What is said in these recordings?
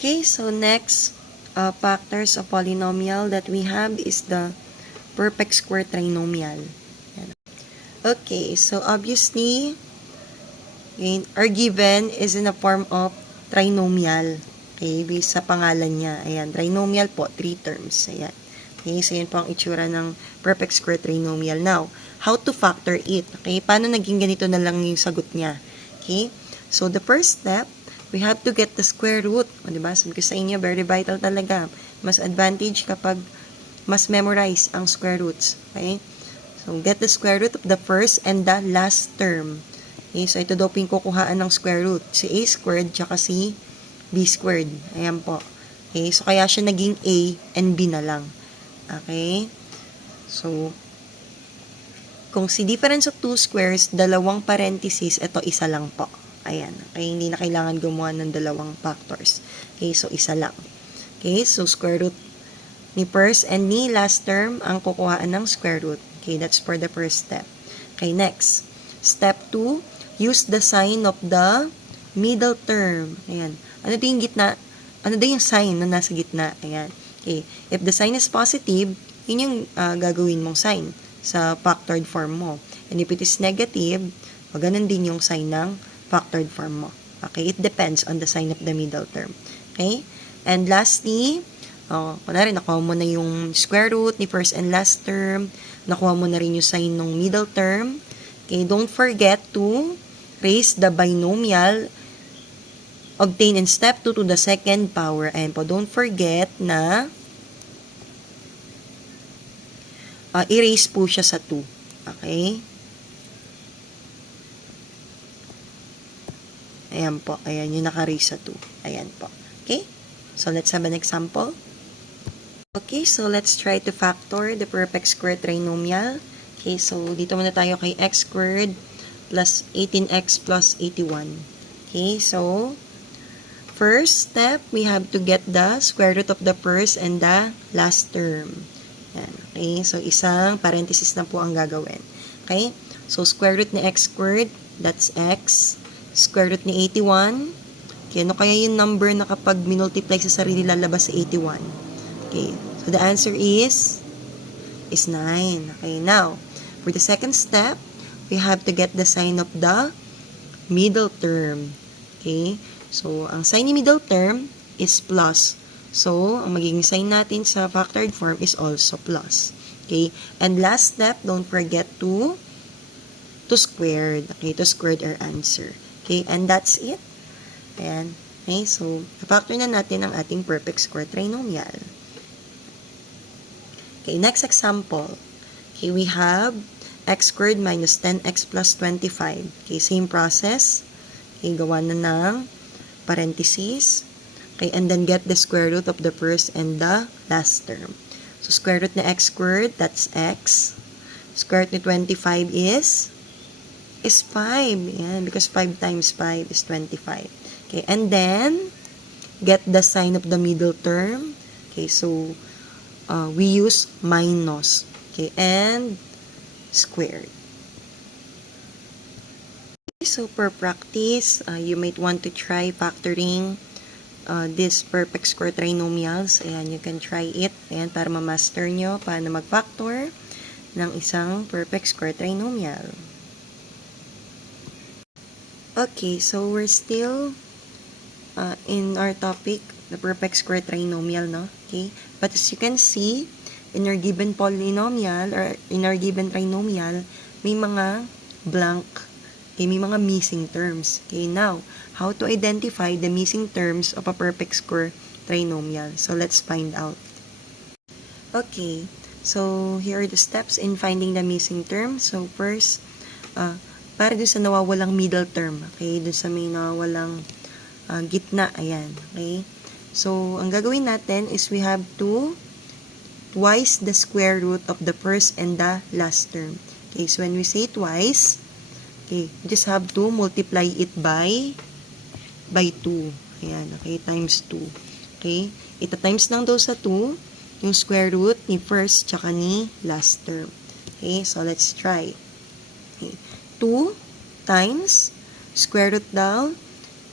Okay, so next factors of polynomial that we have is the perfect square trinomial. Okay, so obviously, our given is in the form of trinomial. Okay, based sa pangalan niya. Ayan, trinomial po, 3 terms. Ayan. Okay, so yun po ang itsura ng perfect square trinomial. Now, how to factor it? Okay, paano naging ganito na lang yung sagot niya? Okay, so the first step, we have to get the square root. O, diba? Sabi ko sa inyo, very vital talaga. Mas advantage kapag mas memorize ang square roots. Okay, so get the square root of the first and the last term. Okay, so ito daw po yung kukuhaan ng square root. Si a squared, tsaka si b squared. Ayan po. Okay, so kaya siya naging a and b na lang. Okay, so kung si difference of two squares, dalawang parentheses, ito isa lang po. Ayan, okay, hindi na kailangan gumawa ng dalawang factors. Okay, so isa lang. Okay, so square root ni first and ni last term ang kukuhaan ng square root. Okay, that's for the first step. Okay, next. Step 2, use the sign of the middle term. Ayan. Ano din yung gitna? Ano din yung sign na nasa gitna? Ayan. Okay. If the sign is positive, yun yung gagawin mong sign sa factored form mo. And if it is negative, ganun din yung sign ng factored form mo. Okay. It depends on the sign of the middle term. Okay. And lastly, kunwari, nakuha mo na yung square root ni first and last term. Nakuha mo na rin yung sign ng middle term. Okay, don't forget to raise the binomial obtained in step 2 to the second power. Ayan po, don't forget na erase po siya sa 2. Okay? Ayan po, ayan yung naka-raise sa 2. Ayan po. Okay? So, let's have an example. Okay, so let's try to factor the perfect square trinomial. Okay, so dito muna tayo kay x squared plus 18x plus 81. Okay, so first step, we have to get the square root of the first and the last term. Yan. Okay, so isang parenthesis na po ang gagawin. Okay, so square root ni x squared, that's x. Square root ni 81. Okay, ano kaya yung number na kapag minultiply sa sarili lalabas sa 81? Okay, so the answer is 9. Okay, now, for the second step, we have to get the sign of the middle term. Okay, so ang sign ni middle term is plus. So, ang magiging sign natin sa factored form is also plus. Okay, and last step, don't forget to squared. Okay, to squared our answer. Okay, and that's it. Ayan. Okay, so, factor na natin ang ating perfect square trinomial. Okay, next example. Okay, we have x squared minus 10x plus 25. Okay, same process. Okay, gawa na ng parentheses. Okay, and then get the square root of the first and the last term. So, square root na x squared, that's x. Square root ni 25 is 5. Yan, because 5 times 5 is 25. Okay, and then, get the sign of the middle term. Okay, so, we use minus. Okay, and squared. Okay, so for practice, you might want to try factoring this perfect square trinomials. Ayan, you can try it. Ayan, para ma-master nyo paano mag-factor ng isang perfect square trinomial. Okay, so we're still in our topic, the perfect square trinomial, no? Okay, but as you can see, in our given polynomial or in our given trinomial, may mga blank, okay, may mga missing terms. Okay, now, how to identify the missing terms of a perfect square trinomial? So, let's find out. Okay, so here are the steps in finding the missing term. So, first, para dun sa nawawalang middle term, okay, dun sa may nawawalang gitna, ayan, okay. So, ang gagawin natin is we have to twice the square root of the first and the last term. Okay, so when we say twice, okay, just have to multiply it by 2. Ayan, okay, times 2. Okay, ita times lang daw sa 2, yung square root ni first tsaka ni last term. Okay, so let's try. Okay, 2 times square root daw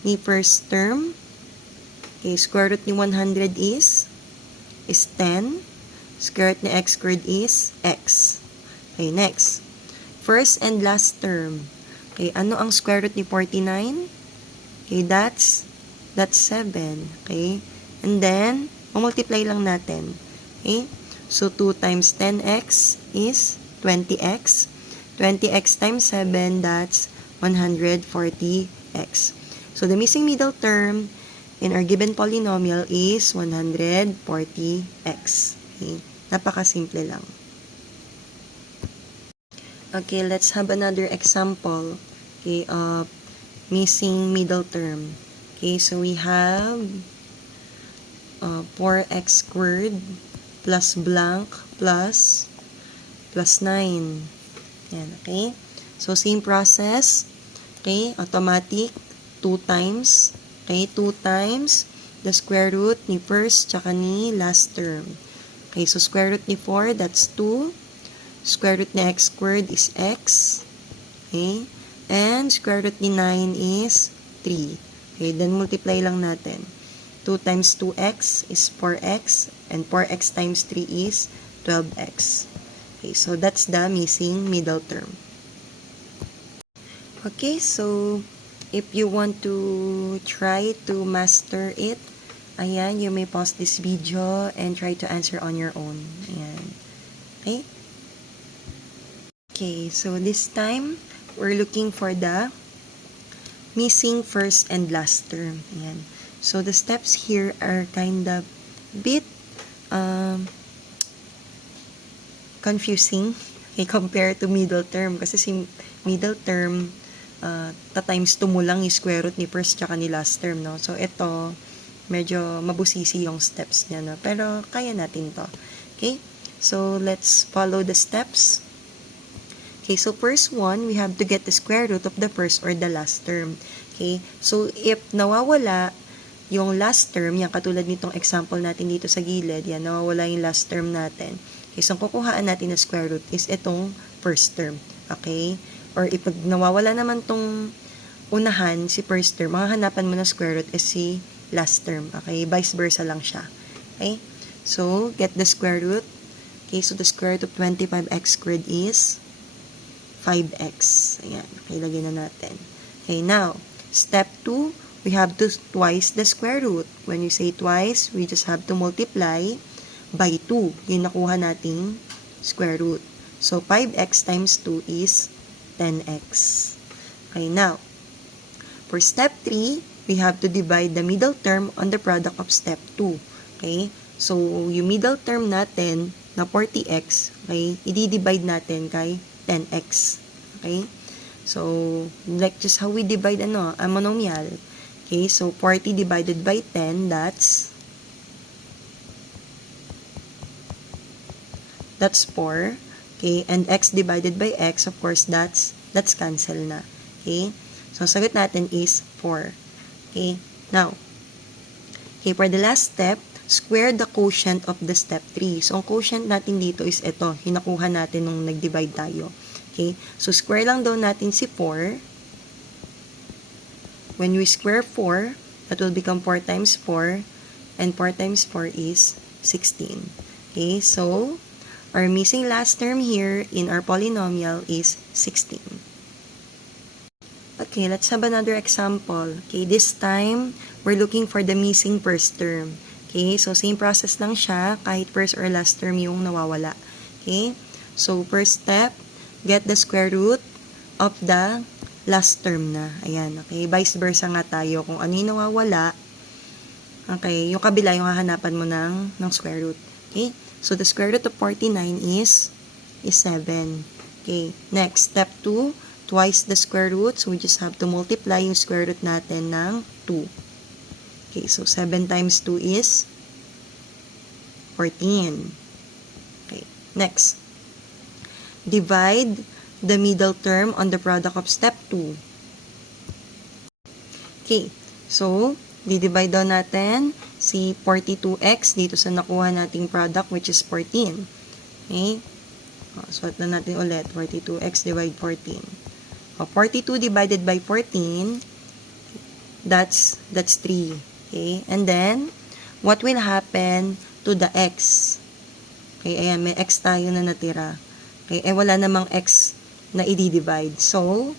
ni first term. Okay, square root ni 100 is 10. Square root ni x squared is x. Okay, next. First and last term. Okay, ano ang square root ni 49? Okay, that's 7. Okay, and then, multiply lang natin. Okay, so 2 times 10x is 20x. 20x times 7, that's 140x. So, the missing middle term in our given polynomial is 140x. Okay, napakasimple lang. Okay, let's have another example, okay, of missing middle term. Okay, so we have 4x squared plus blank plus 9. Yan, okay? So, same process. Okay, automatic, 2 times. Okay, 2 times the square root ni first tsaka ni last term. Okay, so square root ni 4, that's 2. Square root ni x squared is x. Okay, and square root ni 9 is 3. Okay, then multiply lang natin. 2 times 2x is 4x, and 4x times 3 is 12x. Okay, so that's the missing middle term. Okay, so if you want to try to master it, ayan, you may pause this video and try to answer on your own. Ayan. Okay? Okay, so this time, we're looking for the missing first and last term. Ayan. So, the steps here are kind of bit confusing, okay, compared to middle term. Kasi si middle term, times 2 mo lang yung square root ni first tsaka ni last term, no? So, ito, medyo mabusisi yung steps niya, no? Pero, kaya natin to. Okay? So, let's follow the steps. Okay, so first one, we have to get the square root of the first or the last term. Okay? So, if nawawala yung last term, yan, katulad nitong example natin dito sa gilid, yan, nawawala yung last term natin. Okay, so, ang kukuhaan natin na square root is itong first term. Okay? Or if nawawala naman tong unahan, si first term, makahanapan mo na square root is si last term. Okay? Vice versa lang siya. Okay? So, get the square root. Okay, so the square root of 25x squared is 5x. Ayan. Okay, lagyan na natin. Okay, now, step 2, we have to twice the square root. When you say twice, we just have to multiply by 2. Yung nakuha nating square root. So, 5x times 2 is 10x. Okay, now, for step 3, we have to divide the middle term on the product of step 2. Okay, so, yung middle term natin na 40x, okay, i-divide natin kay 10x. Okay, so, like just how we divide a monomial. Okay, so 40 divided by 10, that's 4. Okay, and x divided by x, of course, that's cancel na. Okay, so sagot natin is 4. Okay, now, okay, for the last step, square the quotient of the step 3. So, ang quotient natin dito is ito, hinakuha natin nung nag-divide tayo. Okay, so square lang daw natin si 4. When we square 4, that will become 4 times 4, and 4 times 4 is 16. Okay, so, our missing last term here in our polynomial is 16. Okay, let's have another example. Okay, this time, we're looking for the missing first term. Okay, so same process lang siya, kahit first or last term yung nawawala. Okay, so first step, get the square root of the last term na. Ayan, okay, vice versa nga tayo. Kung ano yung nawawala, okay, yung kabila yung hahanapan mo ng square root. Okay, so the square root of 49 is 7. Okay, next, step 2, twice the square root, so we just have to multiply yung square root natin ng 2. Okay, so 7 times 2 is 14. Okay, next. Divide the middle term on the product of step 2. Okay, so, di-divide daw natin si 42x dito sa nakuha nating product, which is 14. Okay, suot na natin ulit, 42x divide 14. 42 divided by 14, that's 3. Okay, and then, what will happen to the x? Okay, ayan, may x tayo na natira. Okay, wala namang x na i-divide. So,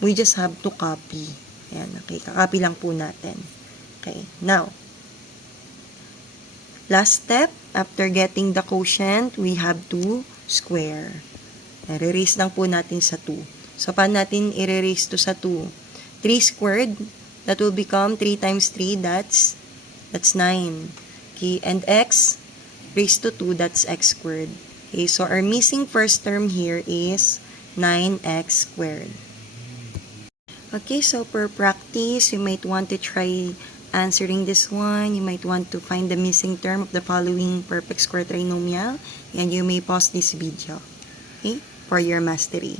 we just have to copy. Ayan, okay, kakopy lang po natin. Okay, now, last step, after getting the quotient, we have to square. I-erase lang po natin sa 2. So, paano natin i-erase to sa 2? 3 squared, that will become 3 times 3, that's 9. Okay, and x raised to 2, that's x squared. Okay, so our missing first term here is 9x squared. Okay, so per practice, you might want to try answering this one. You might want to find the missing term of the following perfect square trinomial, and you may pause this video, okay, for your mastery.